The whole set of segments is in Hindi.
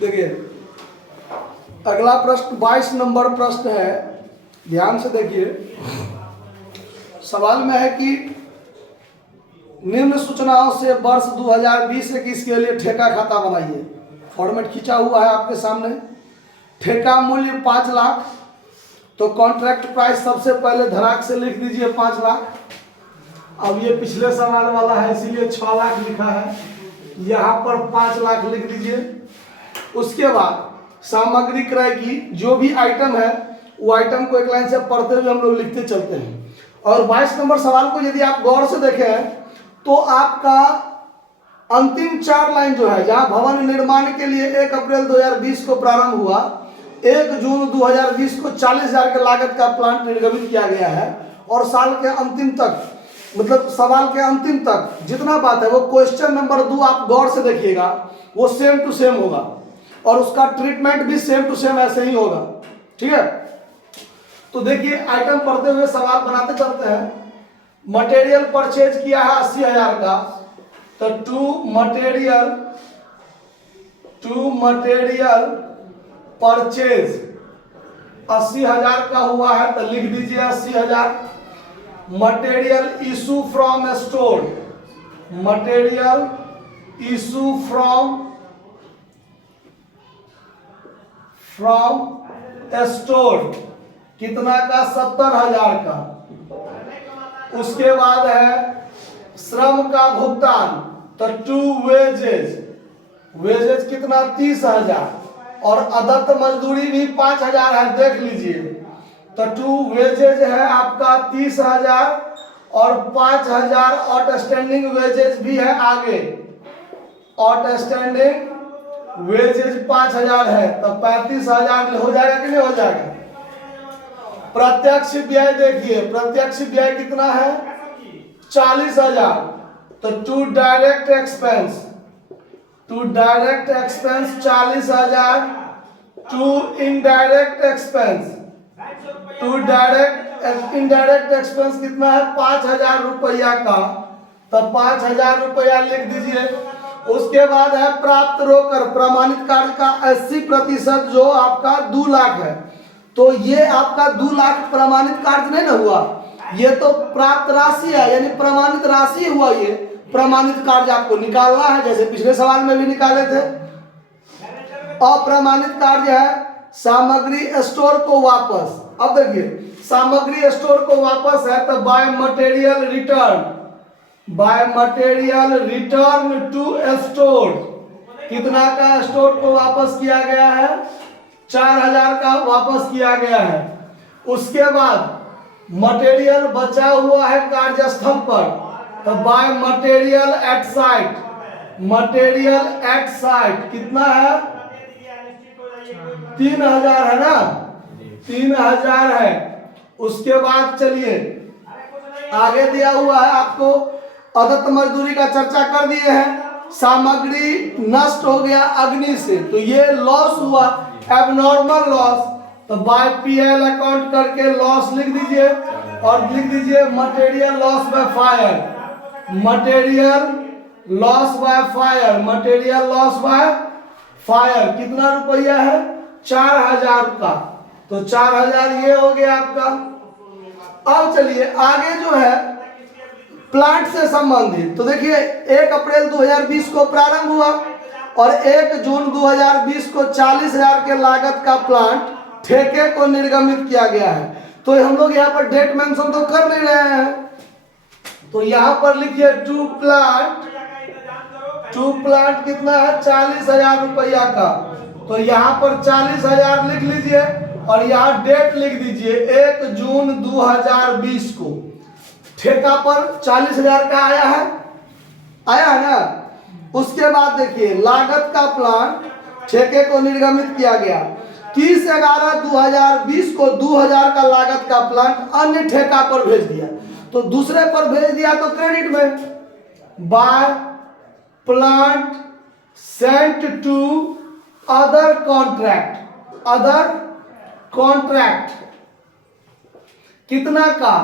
देखिए अगला प्रश्न 22 नंबर प्रश्न है, ध्यान से देखिए। सवाल में है कि निम्न सूचनाओं से वर्ष 2020-21 के लिए ठेका खाता बनाइए। फॉर्मेट खींचा हुआ है आपके सामने। ठेका मूल्य 5 लाख, तो कॉन्ट्रैक्ट प्राइस सबसे पहले धड़ाक से लिख दीजिए 5 लाख। अब ये पिछले सवाल वाला है इसीलिए 6 लाख लिखा है, यहाँ पर 5 लाख लिख दीजिए। उसके बाद सामग्री क्रय की जो भी आइटम है वो आइटम को एक लाइन से पढ़ते हुए हम लोग लिखते चलते हैं। और 22 नंबर सवाल को यदि आप गौर से देखें तो आपका अंतिम 4 लाइन जो है, जहां भवन निर्माण के लिए 1 अप्रैल 2020 को प्रारंभ हुआ, 1 जून 2020 को 40,000 के लागत का प्लांट निर्गमित किया गया है, और साल के अंतिम तक, मतलब सवाल के अंतिम तक जितना बात है वो क्वेश्चन नंबर 2 आप गौर से देखिएगा, वो सेम टू सेम होगा और उसका ट्रीटमेंट भी सेम टू सेम ऐसे ही होगा। ठीक है, तो देखिए आइटम पढ़ते हुए सवाल बनाते चलते हैं। मटेरियल परचेज किया है 80,000 का, तो टू मटेरियल परचेज 80,000 का हुआ है, तो लिख दीजिए 80,000। Material issue from store, material issue from store कितना का? 70,000 का। उसके बाद है श्रम का भुगतान, तो टू वेजेज कितना? 30,000, और अदत्त मजदूरी भी 5,000 है, देख लीजिए। तो टू वेजेज है आपका 30,000 और 5,000 आउटस्टैंडिंग वेजेज भी है आगे। आउटस्टैंडिंग वेजेज 5,000 है, तो 35,000 हो जाएगा कि नहीं हो जाएगा? प्रत्यक्ष व्यय देखिए, प्रत्यक्ष व्यय कितना है? 40,000, तो to direct expense 40,000, to indirect expense indirect expense कितना है? 5,000 रुपया का, तो 5,000 रुपया लिख दीजिए। उसके बाद है प्राप्त रोकर, प्रमाणित कार्य का 80% जो आपका 2 लाख है, तो ये आपका 2 लाख प्रमाणित कार्य नहीं ना हुआ, ये तो प्राप्त राशि है, यानी प्रमाणित राशि हुआ। ये प्रमाणित कार्य आपको निकालना है, जैसे पिछले सवाल में भी निकाले थे। अप्रमाणित कार्य है सामग्री स्टोर को वापस। अब देखिए सामग्री स्टोर को वापस है, तो by material return to store कितना का स्टोर को वापस किया गया है? 4,000 का वापस किया गया है। उसके बाद मटेरियल बचा हुआ है कार्यस्थल पर, तो बाय मटेरियल एट साइट कितना है? 3,000 है ना, 3,000 है। उसके बाद चलिए आगे दिया हुआ है आपको, अदत्त मजदूरी का चर्चा कर दिए हैं। सामग्री नष्ट हो गया अग्नि से, तो ये लॉस हुआ, एबनॉर्मल लॉस, तो बाय पीएल अकाउंट करके लॉस लिख दीजिए, और लिख दीजिए मटेरियल लॉस बाय फायर कितना रुपया है? 4,000 का, तो 4,000 ये हो गया आपका। अब चलिए आगे जो है प्लांट से संबंधित, तो देखिए 1 अप्रैल 2020 को प्रारंभ हुआ और 1 जून 2020 को 40,000 के लागत का प्लांट ठेके को निर्गमित किया गया है। तो हम लोग यहाँ पर डेट मेंशन तो कर नहीं रहे हैं, तो यहाँ पर लिखिए टू प्लांट कितना है? 40,000 रुपया का, तो यहाँ पर 40,000 लिख लीजिए और यहाँ डेट लिख दीजिए 1 जून 2020 को। ठेका पर 40,000 का आया है ना। उसके बाद देखिए लागत का प्लांट ठेके को निर्गमित किया गया 30/11/2020 को 2,000 का लागत का प्लांट अन्य ठेका पर भेज दिया, तो दूसरे पर भेज दिया तो क्रेडिट में। By plant sent to other contract कितना का?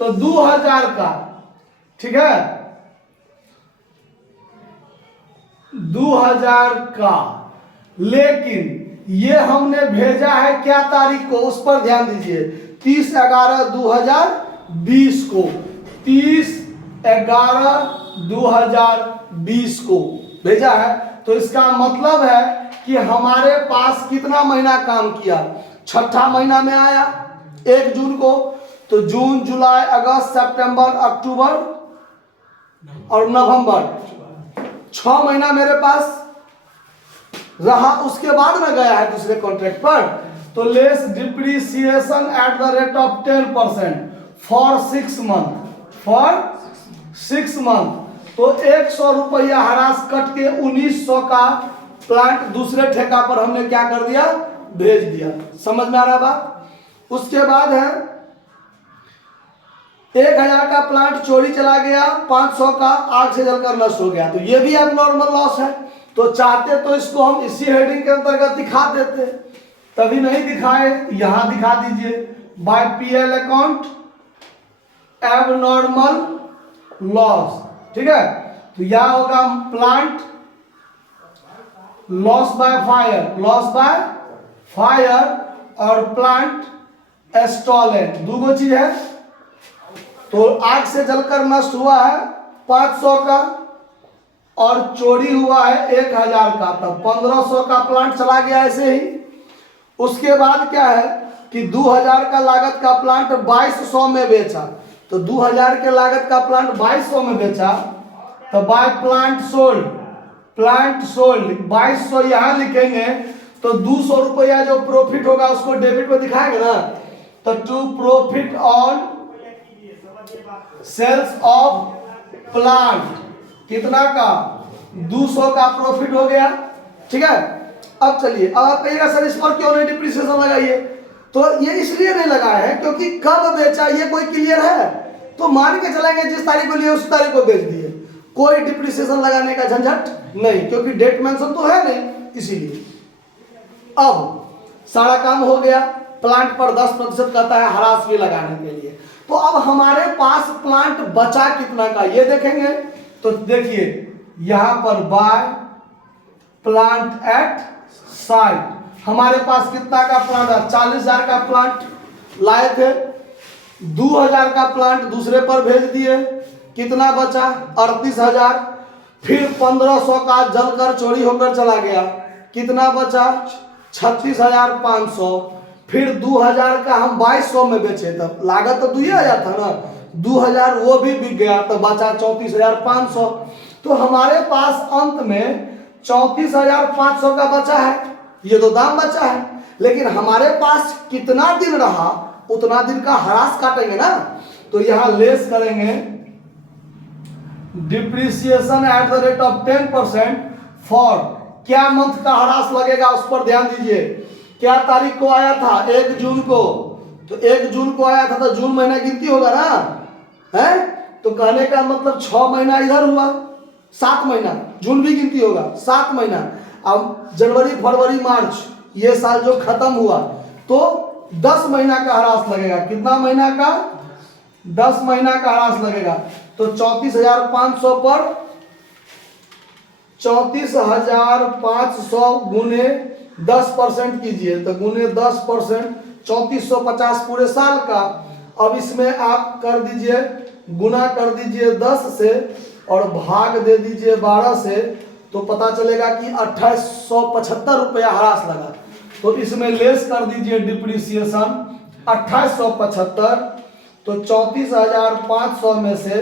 तो 2,000 का। ठीक है, 2,000 का। लेकिन ये हमने भेजा है क्या तारीख को, उस पर ध्यान दीजिए, 30/11/2020 को, 30/11/2020 को भेजा है। तो इसका मतलब है कि हमारे पास कितना महीना काम किया, छठा महीना में आया 1 जून को, तो जून, जुलाई, अगस्त, सितंबर, अक्टूबर और नवंबर, 6 महीना मेरे पास रहा। उसके बाद में गया है दूसरे कॉन्ट्रैक्ट पर, तो less depreciation at the rate of 10% for 6 month, for 6 month. तो 100 रुपया हरास कट के 1900 का प्लांट दूसरे ठेका पर हमने क्या कर दिया, भेज दिया। समझ में आ रहा बात। उसके बाद है 1000 का प्लांट चोरी चला गया, 500 का आग से जलकर नष्ट हो गया, तो ये भी अब नॉर्मल लॉस है। तो चाहते तो इसको हम इसी हेडिंग के अंतर्गत दिखा देते, तभी नहीं दिखाए, यहां दिखा दीजिए, बाय पीएल अकाउंट एब नॉर्मल लॉस। ठीक है, तो यह होगा plant loss by fire, loss by fire और प्लांट स्टॉलेड, दो चीज है। तो आग से जलकर नष्ट हुआ है 500 का और चोरी हुआ है 1000 का, तब 1500 का प्लांट चला गया ऐसे ही। उसके बाद क्या है कि 2000 का लागत का प्लांट 2200 में बेचा, तो 2000 के लागत का प्लांट 2200 में बेचा, तो by plant sold, plant sold 2200 यहां लिखेंगे, तो 200 रुपया जो प्रॉफिट होगा उसको डेबिट में दिखाएंगे ना, तो to profit on sales of plant कितना का, 200 का प्रॉफिट हो गया। ठीक है, अब चलिए, अब आप कहिएगा सर इस पर क्यों नहीं डिप्रिसिएशन लगाइए, तो ये इसलिए नहीं लगाया है क्योंकि कब बेचा ये कोई क्लियर है, तो मान के चलेंगे जिस तारीख को लिए उस तारीख को बेच दिए, कोई डिप्रिसिएशन लगाने का झंझट नहीं, क्योंकि डेट मेंशन तो है नहीं, इसीलिए। अब सारा काम हो गया, प्लांट पर 10% कहता है हरास भी लगाने के लिए। तो अब हमारे पास प्लांट बचा कितना का ये देखेंगे, तो देखिए यहां पर बाय प्लांट एट साइट हमारे पास कितना का प्लांट है, 40,000 का प्लांट लाए थे, 2000 का प्लांट दूसरे पर भेज दिए, कितना बचा 38,000, फिर 1500 का जलकर चोरी होकर चला गया, कितना बचा 36,500, फिर 2000 का हम 2200 में बेचे, तब लागत तो 2000 था ना, 2000 वो भी बिक गया, तो बचा 34,500। तो हमारे पास अंत में 34,500 का बचा है, ये तो दाम बचा है, लेकिन हमारे पास कितना दिन रहा उतना दिन का ह्रास काटेंगे ना, तो यहां लेस करेंगे depreciation at the rate of 10% for क्या मंथ का ह्रास लगेगा उस पर ध्यान दीजिए। क्या तारीख को आया था, 1 जून को, तो 1 जून को आया था, तो जून महीना गिनती होगा ना, है, तो कहने का मतलब 6 महीना इधर हुआ, 7 महीना, जून भी गिनती होगा, 7 महीना। अब जनवरी, फरवरी, मार्च ये साल जो खत्म हुआ, तो 10 महीना का ह्रास लगेगा, कितना महीना का, 10 महीना का ह्रास लगेगा। तो 34,500 पर 34,500 गुने 10% कीजिए, तो गुने 10% 3450 पूरे साल का। अब इसमें आप कर दीजिए, गुना कर दीजिए 10 से और भाग दे दीजिए 12 से, तो पता चलेगा कि 2875 रुपया ह्रास लगा। तो इसमें लेस कर दीजिए डिप्रिसिएशन 2875, तो 34,500 में से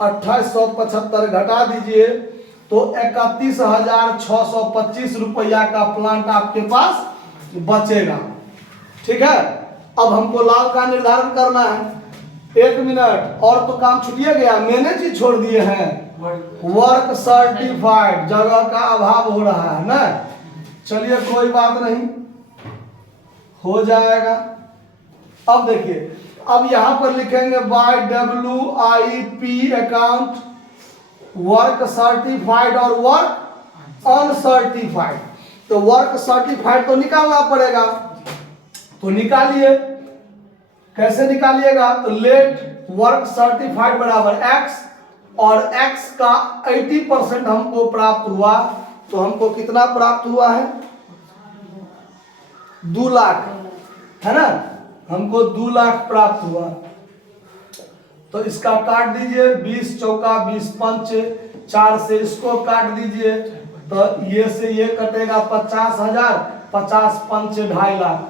2875 घटा दीजिए, तो 31,625 रुपया का प्लांट आपके पास बचेगा। ठीक है, अब हमको लाभ का निर्धारण करना है। 1 मिनट और तो काम छुटिए गया, मैंने चीज छोड़ दिए हैं, वर्क सर्टिफाइड, जगह का अभाव हो रहा है ना, चलिए कोई बात नहीं, हो जाएगा। अब देखिए, अब यहां पर लिखेंगे by WIP account work certified और वर्क अनसर्टिफाइड। तो वर्क सर्टिफाइड तो निकालना पड़ेगा, तो निकालिए, कैसे निकालिएगा, तो लेट वर्क सर्टिफाइड बराबर x, और x का 80% हमको प्राप्त हुआ, तो हमको कितना प्राप्त हुआ है 2 लाख, है ना, हमको 2 लाख प्राप्त हुआ। तो इसका काट दीजिए, 20 चौका 20 पंच, 4 से इसको काट दीजिए, तो ये से ये कटेगा 50,000, 50 पंच 2.5 लाख,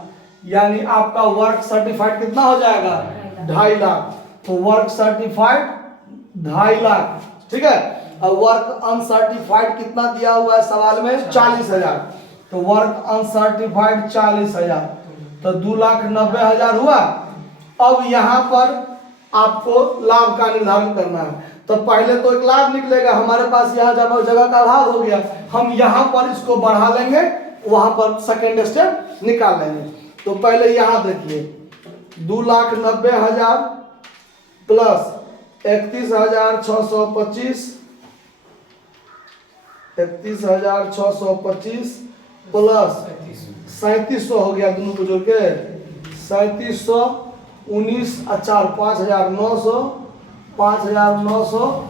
यानी आपका वर्क सर्टिफाइड कितना हो जाएगा 2.5 लाख। तो वर्क सर्टिफाइड 2.5 लाख, ठीक है। और वर्क अनसर्टिफाइड कितना दिया हुआ है सवाल में 40,000, तो वर्क अनसर्टिफाइड 40,000, तो 2,90,000 हुआ। अब यहाँ पर आपको लाभ का निर्धारण करना है। तो पहले तो एक लाभ निकलेगा, हमारे पास यहाँ जगह का अभाव हो गया, हम यहाँ पर इसको बढ़ा लेंगे, वहां पर सेकेंड स्टेप निकाल लेंगे। तो पहले यहाँ देखिए 2,90,000 प्लस 31,625, 31,625 प्लस 3700 हो गया, दोनों को जोड़ के 3700, 19 4 5,900, 5,900,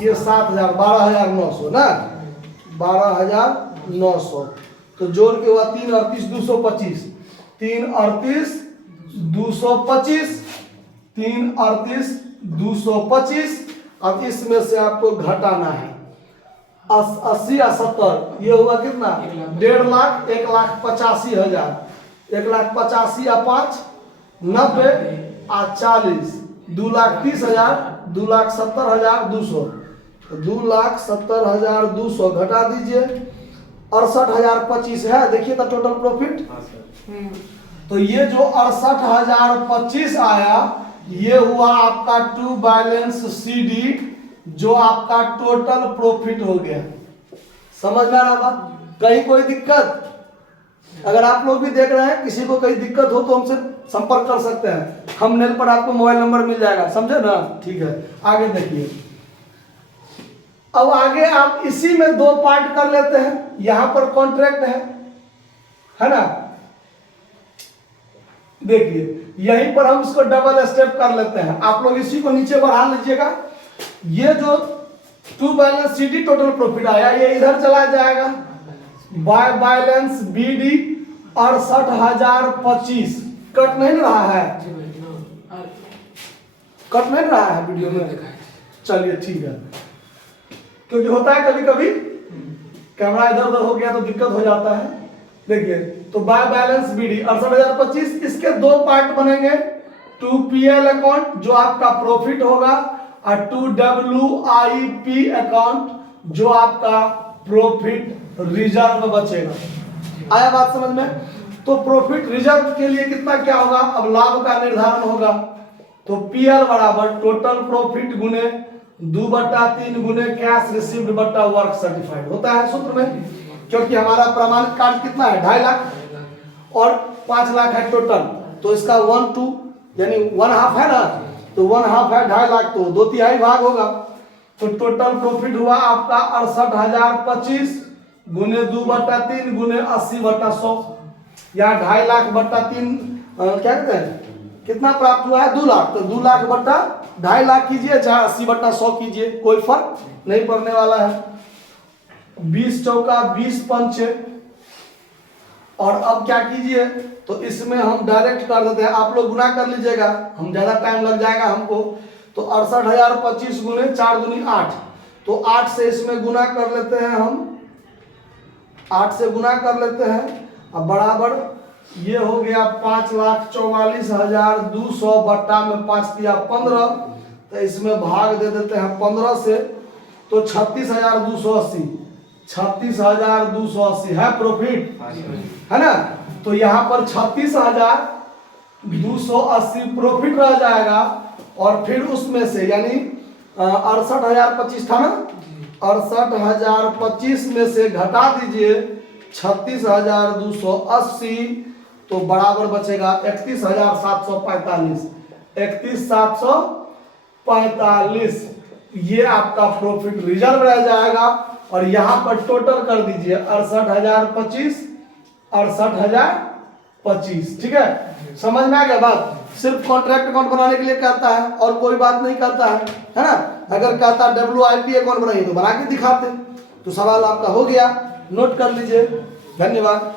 ये 7,000, 12,900 ना, 12,900। तो जोड़ के हुआ 3 38 225, 3 38 225, 3 38 225। अब इसमें से आपको घटाना है 80 या 70, ये हुआ कितना 1.5 लाख, 1,85,000, 1,85,000 या 5 90 और 40, 2,30,000, 2,70,200, 2,70,200 घटा दीजिए 68,025 है। देखिए तो टोटल प्रॉफिट, तो ये जो 68,025 आया, ये हुआ आपका टू बैलेंस CD, जो आपका टोटल प्रॉफिट हो गया। समझ में आ रहा बात? कहीं कोई दिक्कत? अगर आप लोग भी देख रहे हैं, किसी को कोई दिक्कत हो तो हमसे संपर्क कर सकते हैं, थंबनेल पर आपको मोबाइल नंबर मिल जाएगा, समझे ना? ठीक है, आगे देखिए। अब आगे आप इसी में 2 पार्ट कर लेते हैं। यहां पर कॉन्ट्रैक्ट है ना, देखिए यहीं पर हम इसको डबल स्टेप कर लेते हैं। आप लोग इसी को नीचे बढ़ा लीजिएगा। ये जो two balance CD total profit आया, ये इधर चला जाएगा, बाय बैलेंस BD 68,025। कट नहीं रहा है, कट नहीं रहा है वीडियो में, चलिए ठीक है, क्योंकि होता है कभी कभी कैमरा इधर उधर हो गया तो दिक्कत हो जाता है। देखिए, तो बाय बैलेंस BD 68,025, इसके 2 पार्ट बनेंगे, 2 PL अकाउंट जो आपका प्रॉफिट होगा, और 2 WIP अकाउंट जो आपका प्रॉफिट रिजर्व बचेगा। आया बात समझ में? तो प्रॉफिट रिजर्व के लिए कितना क्या होगा, अब लाभ का निर्धारण होगा। तो PL बराबर टोटल प्रॉफिट गुने 2/3 गुने कैश रिसीव्ड बटा वर्क सर्टिफाइड होता है सूत्र में, क्योंकि हमारा प्रमाणित कार्ड कितना है 2.5 लाख और 5 लाख है टोटल, तो इसका 1/2 यानी 1/2 है ना, तो 1/2 है 2.5 लाख, तो 2/3 भाग होगा। तो टोटल प्रॉफिट हुआ आपका 68,025 गुने 2/3 गुने 80/100, या 2.5 लाख बटा 3 क्या कहते हैं, कितना प्राप्त हुआ है 2 लाख, तो 2 लाख बटा 2.5 लाख कीजिए, चाहे 80/100 कीजिए, कोई फर्क नहीं पड़ने वाला है। 20 चौका 20 पंच। और अब क्या कीजिए, तो इसमें हम डायरेक्ट कर देते हैं, आप लोग गुना कर लीजिएगा, हम ज्यादा टाइम लग जाएगा हमको। तो 68,025 गुने 4 दूनी 8, तो 8 से इसमें गुना कर लेते हैं हम, 8 से गुना कर लेते हैं। अब बराबर ये हो गया 5,44,200 बट्टा में 5 दिया 15, तो इसमें भाग दे देते हैं 15 से, तो 36,280, 36,280 है प्रॉफिट, है ना। तो यहाँ पर 36,280 प्रॉफिट रह जाएगा, और फिर उसमें से यानी 68,025 था ना, 68,025 में से घटा दीजिए 36,280, तो बराबर बचेगा 31,745, 31,745। ये आपका प्रॉफिट रिजर्व रह जाएगा। और यहाँ पर टोटल कर दीजिए 68,025, 68,025, ठीक है। समझ में आ गया बात? सिर्फ कॉन्ट्रैक्ट अकाउंट बनाने के लिए कहता है और कोई बात नहीं कहता है ना। अगर कहता WIP अकाउंट बनाइए तो बना के दिखाते। तो सवाल आपका हो गया, नोट कर लीजिए। धन्यवाद।